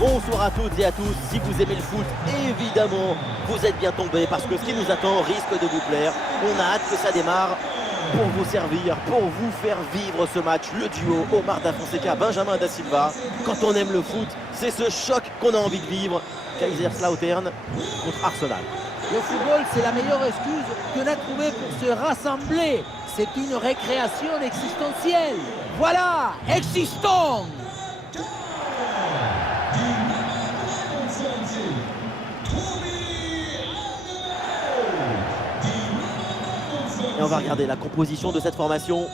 Bonsoir à toutes et à tous, si vous aimez le foot, évidemment, vous êtes bien tombés parce que ce qui nous attend risque de vous plaire. On a hâte que ça démarre pour vous servir, pour vous faire vivre ce match, le duo Omar Da Fonseca, Benjamin Da Silva. Quand on aime le foot, c'est ce choc qu'on a envie de vivre. Kaiserslautern contre Arsenal. Le football, c'est la meilleure excuse qu'on a trouvée pour se rassembler. C'est une récréation existentielle. Voilà, existons! Et on va regarder la composition de cette formation.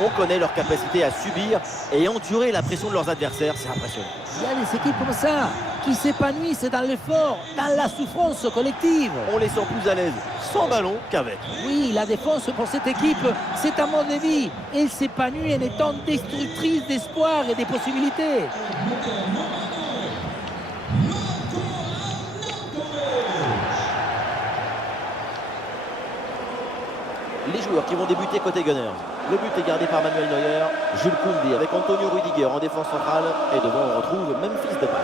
On connaît leur capacité à subir et endurer la pression de leurs adversaires, c'est impressionnant. Il y a des équipes comme ça qui s'épanouissent dans l'effort, dans la souffrance collective. On les sent plus à l'aise sans ballon qu'avec. Oui, la défense pour cette équipe, c'est un mode de vie. Elle s'épanouit en étant destructrice d'espoir et des possibilités. Les joueurs qui vont débuter côté Gunners. Le but est gardé par Manuel Neuer. Jules Koundé avec Antonio Rüdiger en défense centrale. Et devant, on retrouve Memphis Depay.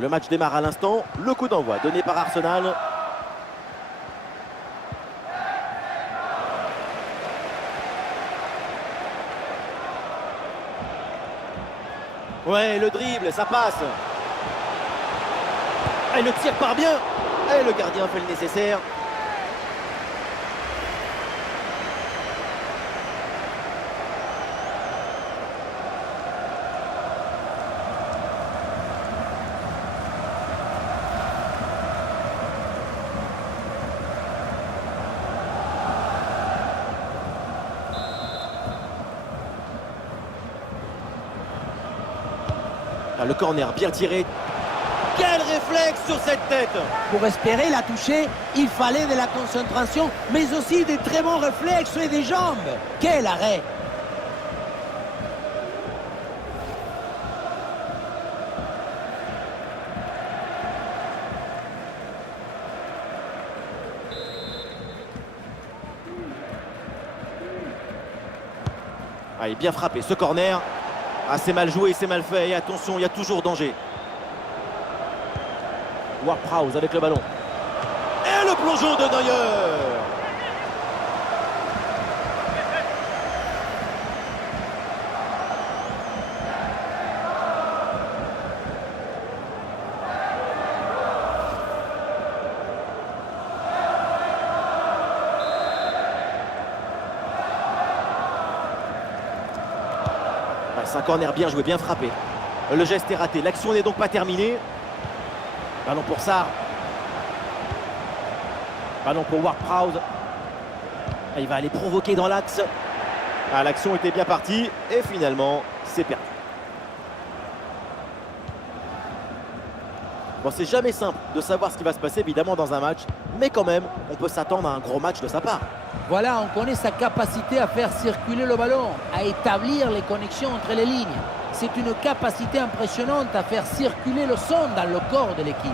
Le match démarre à l'instant. Le coup d'envoi donné par Arsenal. Ouais, le dribble, ça passe. Et le tir part bien. Et le gardien fait le nécessaire. Le corner bien tiré. Quel réflexe sur cette tête! Pour espérer la toucher, il fallait de la concentration, mais aussi des très bons réflexes et des jambes. Quel arrêt! Ah, il est bien frappé ce corner. Ah, c'est mal joué, c'est mal fait. Et attention, il y a toujours danger. Ward-Prowse avec le ballon. Et le plongeon de Neuer. C'est un corner bien joué, bien frappé. Le geste est raté, l'action n'est donc pas terminée. Ballon pour Sarr. Ballon pour Ward-Prowse. Il va aller provoquer dans l'axe. Ah, l'action était bien partie et finalement, c'est perdu. Bon, c'est jamais simple de savoir ce qui va se passer évidemment dans un match, mais quand même, on peut s'attendre à un gros match de sa part. Voilà, on connaît sa capacité à faire circuler le ballon, à établir les connexions entre les lignes. C'est une capacité impressionnante à faire circuler le son dans le corps de l'équipe.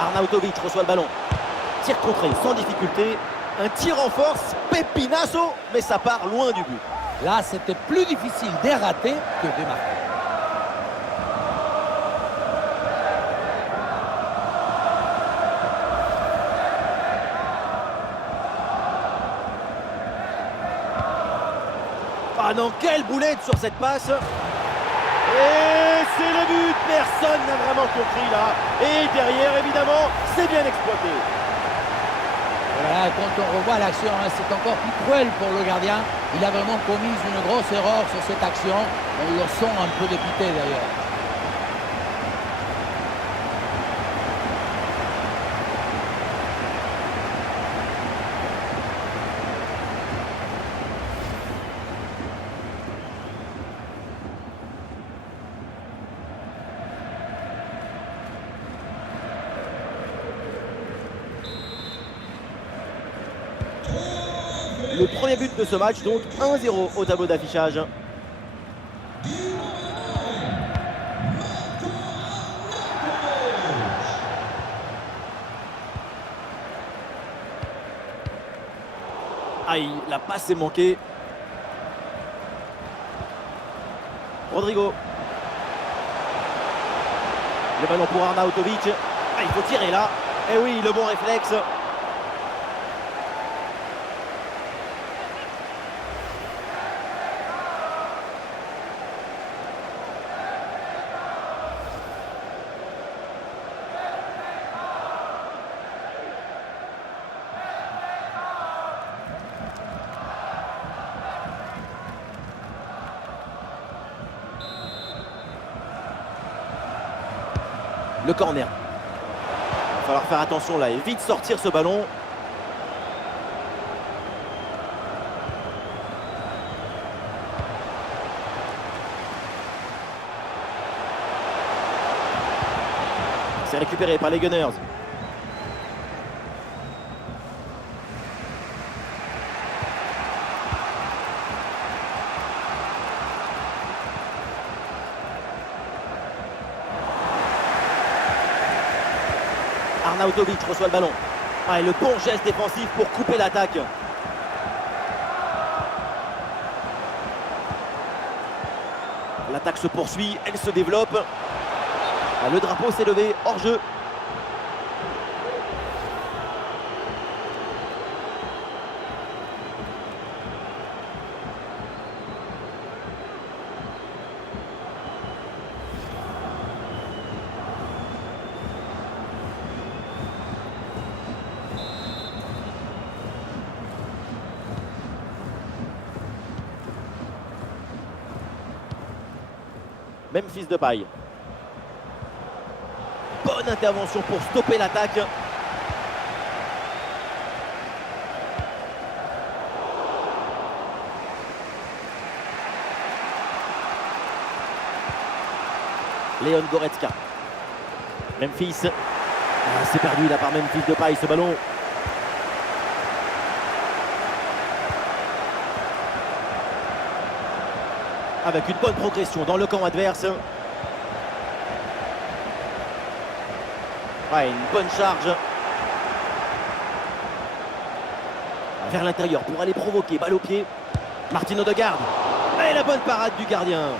Arnautovic reçoit le ballon. Tir contré sans difficulté. Un tir en force, Pepinasso, mais ça part loin du but. Là, c'était plus difficile de rater que de marquer. Ah non, quelle boulette sur cette passe! Et c'est le but! Personne n'a vraiment compris là. Et derrière, évidemment, c'est bien exploité. Voilà, quand on revoit l'action, hein, c'est encore plus cruel pour le gardien. Il a vraiment commis une grosse erreur sur cette action. On le sent un peu dépité d'ailleurs. Le premier but de ce match, donc 1-0 au tableau d'affichage. Aïe, la passe est manquée. Rodrigo. Le ballon pour Arnautovic. Ah, il faut tirer là. Et oui, le bon réflexe. Le corner. Il va falloir faire attention là et vite sortir ce ballon. C'est récupéré par les Gunners. Arnautovic reçoit le ballon. Ah, et le bon geste défensif pour couper l'attaque. L'attaque se poursuit, elle se développe. Ah, le drapeau s'est levé, hors jeu. Memphis Depay. Bonne intervention pour stopper l'attaque. Leon Goretzka. Memphis. Ah, c'est perdu là par Memphis Depay ce ballon. Avec une bonne progression dans le camp adverse. Ouais, une bonne charge. Vers l'intérieur pour aller provoquer. Balle au pied. Martin Odegaard. Et la bonne parade du gardien.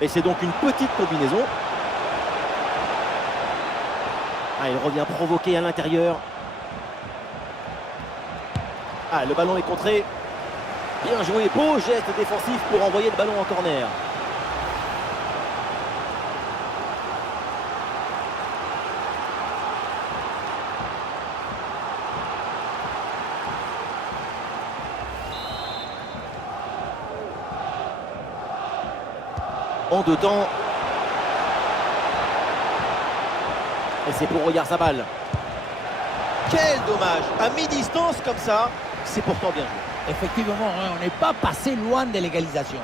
Et c'est donc une petite combinaison. Ah, il revient provoquer à l'intérieur. Ah, le ballon est contré. Bien joué, beau geste défensif pour envoyer le ballon en corner. En deux temps. Et c'est pour Oyarzabal. Quel dommage. À mi-distance comme ça, c'est pourtant bien joué. Effectivement, hein, on n'est pas passé loin de l'égalisation.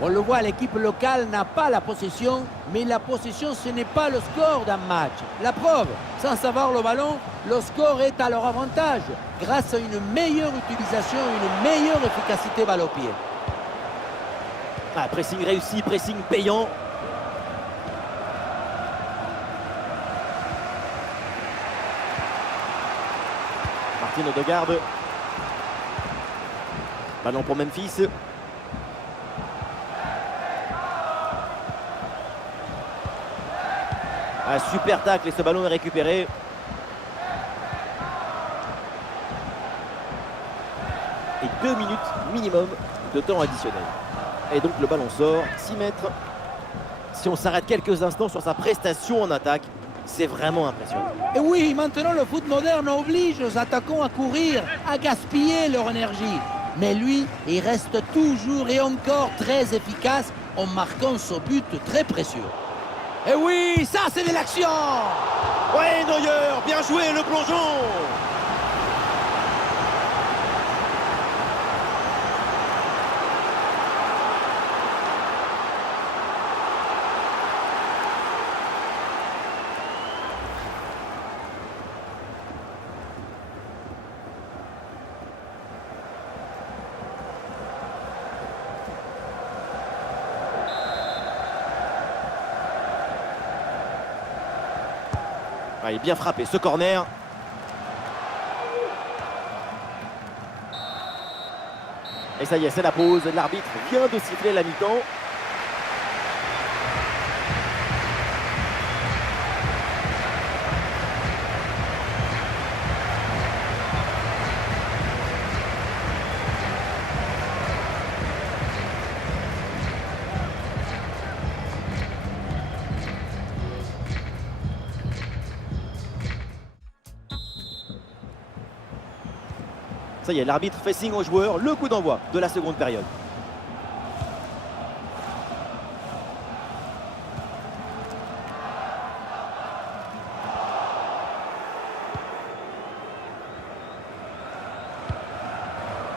On le voit, l'équipe locale n'a pas la possession, mais la possession, ce n'est pas le score d'un match. La preuve, sans savoir le ballon, Le score est à leur avantage grâce à une meilleure utilisation et une meilleure efficacité balle au pied. Ah, pressing réussi, pressing payant. Martin Odegaard. Ballon pour Memphis. Un super tacle et ce ballon est récupéré. Et 2 minutes minimum de temps additionnel. Et donc le ballon sort, 6 mètres. Si on s'arrête quelques instants sur sa prestation en attaque, c'est vraiment impressionnant. Et oui, maintenant le foot moderne oblige les attaquants à courir, à gaspiller leur énergie. Mais lui, il reste toujours et encore très efficace en marquant ce but très précieux. Et oui, ça c'est de l'action! Ouais, Neuer, bien joué le plongeon! Ah, il est bien frappé ce corner. Et ça y est, c'est la pause. L'arbitre vient de siffler la mi-temps. Ça y est, l'arbitre fait signe aux joueurs, le coup d'envoi de la seconde période.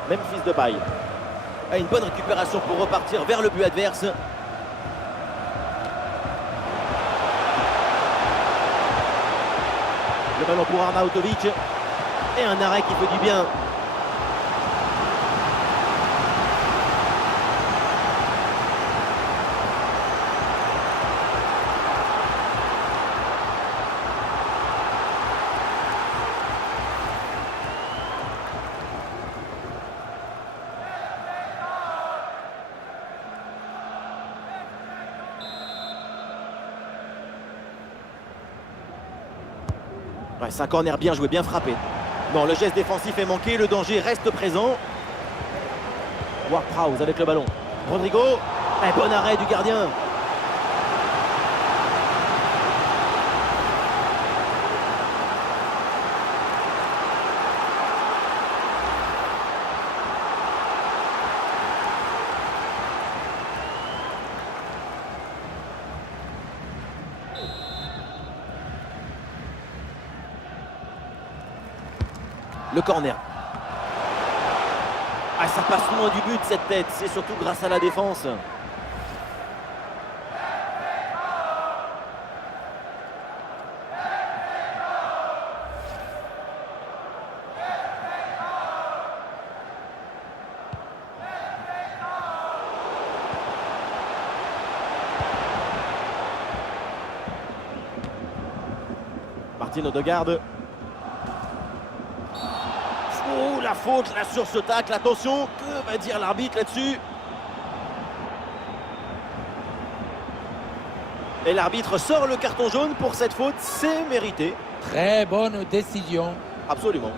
Memphis Depay. Ah, une bonne récupération pour repartir vers le but adverse. Le ballon pour Arnautovic. Et un arrêt qui fait du bien. Ouais, c'est un corner bien joué, bien frappé. Non, le geste défensif est manqué, le danger reste présent. Ward-Prowse avec le ballon. Rodrigo, un bon arrêt du gardien. Le corner. Ah, ça passe loin du but cette tête. C'est surtout grâce à la défense. Martin Odegaard. Oh, la faute là sur ce tacle, attention, que va dire l'arbitre là-dessus? Et l'arbitre sort le carton jaune pour cette faute, c'est mérité. Très bonne décision. Absolument.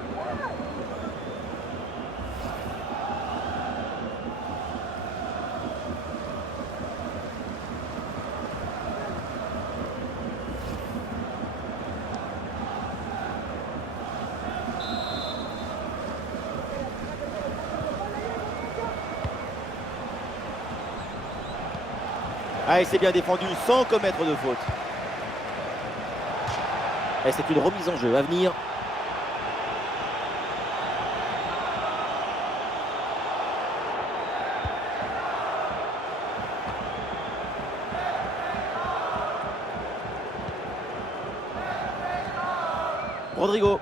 Ah, et c'est bien défendu sans commettre de faute. Et c'est une remise en jeu à venir. Rodrigo.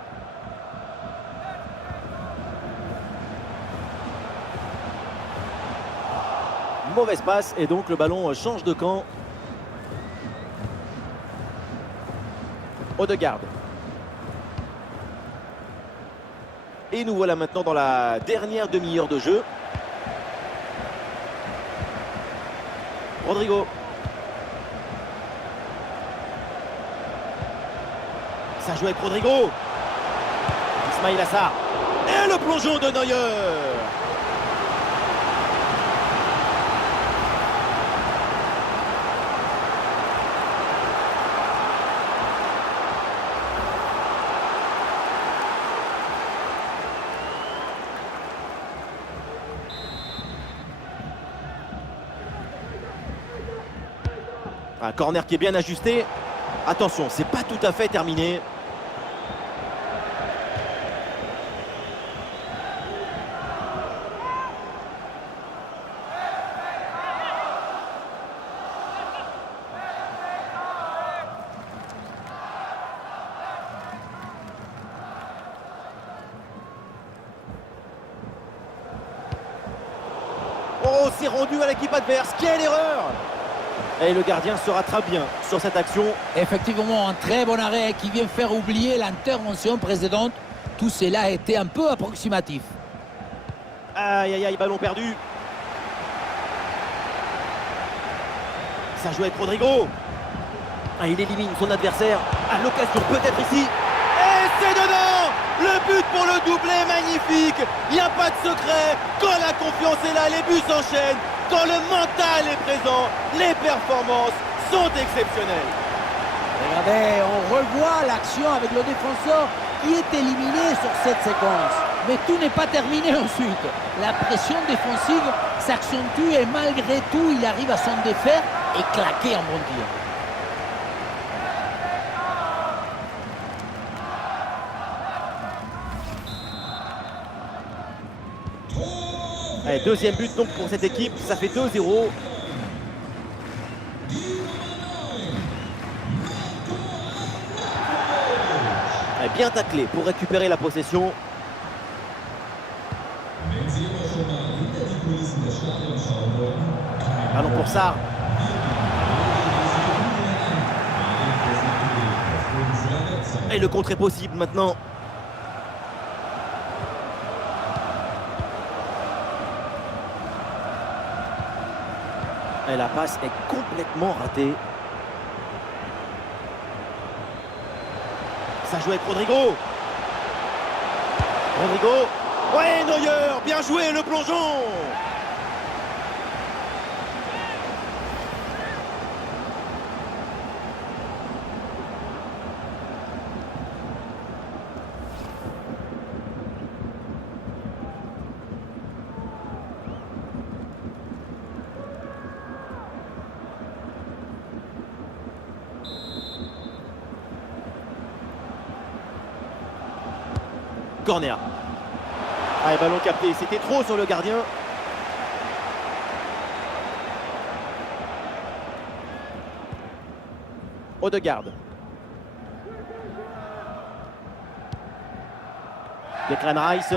Mauvaise passe et donc le ballon change de camp. Odegaard. Et nous voilà maintenant dans la dernière demi-heure de jeu. Rodrigo. Ça joue avec Rodrigo. Ismail Assar. Et le plongeon de Neuer. Un corner qui est bien ajusté. Attention, c'est pas tout à fait terminé. Oh, c'est rendu à l'équipe adverse. Quelle erreur! Et le gardien se rattrape bien sur cette action. Effectivement, un très bon arrêt qui vient faire oublier l'intervention précédente. Tout cela a été un peu approximatif. Aïe, aïe, aïe, ballon perdu. Ça joue avec Rodrigo. Ah, il élimine son adversaire. À l'occasion peut-être ici. Et c'est dedans! Le but pour le doublé, magnifique. Il n'y a pas de secret. Quand la confiance est là, les buts s'enchaînent. Quand le mental est présent, les performances sont exceptionnelles. Regardez, on revoit l'action avec le défenseur qui est éliminé sur cette séquence. Mais tout n'est pas terminé ensuite. La pression défensive s'accentue et malgré tout, il arrive à s'en défaire et claquer un bon tir. Allez, deuxième but donc pour cette équipe, ça fait 2-0. Bien taclé pour récupérer la possession. Ballon pour Sarr. Et le contre est possible maintenant. Et la passe est complètement ratée. Ça joue avec Rodrigo. Rodrigo. Ouais, Neuer. Bien joué, le plongeon. Corner. Allez, ballon capté. C'était trop sur le gardien. Odegaard. Declan Rice.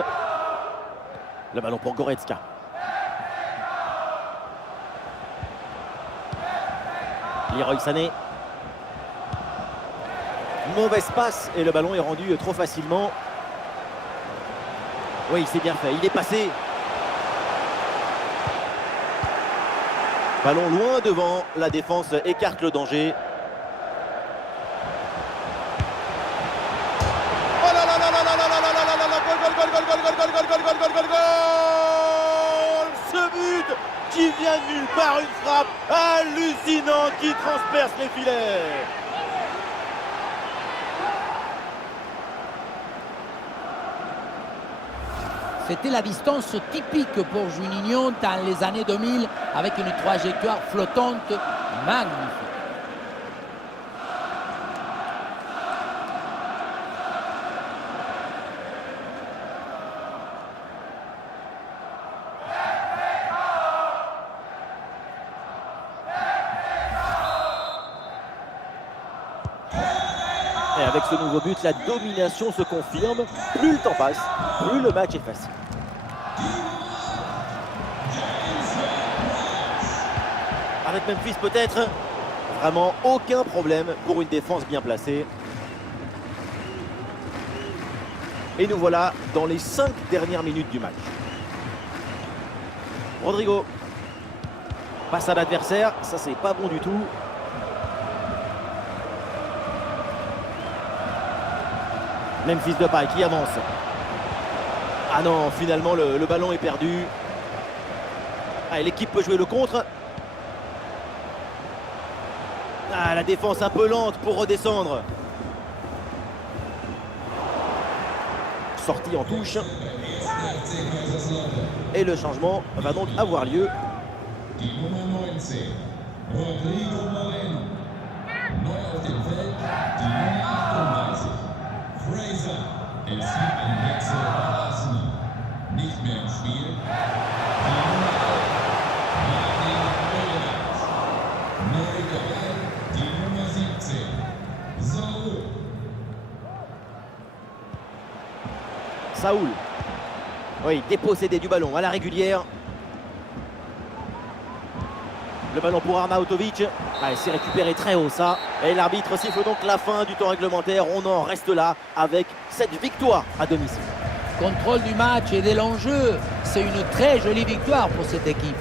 Le ballon pour Goretzka. Leroy Sané. Mauvaise passe et le ballon est rendu trop facilement. Oui, c'est bien fait, il est passé. Ballon loin devant, la défense écarte le danger. Oh là là là là là là là là là là là là, gol. Ce but qui vient de nulle part, une frappe hallucinante qui transperce les filets. C'était la distance typique pour Juninho dans les années 2000 avec une trajectoire flottante magnifique. Et avec ce nouveau but, la domination se confirme. Plus le temps passe, plus le match est facile. avec Memphis peut-être. Vraiment aucun problème pour une défense bien placée. Et nous voilà dans les 5 dernières minutes du match. Rodrigo passe à l'adversaire, ça c'est pas bon du tout. Memphis Depay qui avance. Ah non, finalement le ballon est perdu. Ah, l'équipe peut jouer le contre. Ah, la défense un peu lente pour redescendre. Sortie en touche. Et le changement va donc avoir lieu. Die Nummer 19, Rodrigo Moreno. Neu auf dem Feld die Nummer 38, Fraser. Es gibt einen Wechsel bei Arsenal. Nicht mehr im Spiel. Die Nummer 11, Martin Odegaard. Neu dabei die Nummer 17, Saúl. Saúl. Oui, dépossédé du ballon à la régulière. Le ballon pour Arnautovic. Ah, il s'est récupéré très haut ça. Et l'arbitre siffle donc la fin du temps réglementaire. On en reste là avec cette victoire à domicile. Contrôle du match et de l'enjeu. C'est une très jolie victoire pour cette équipe.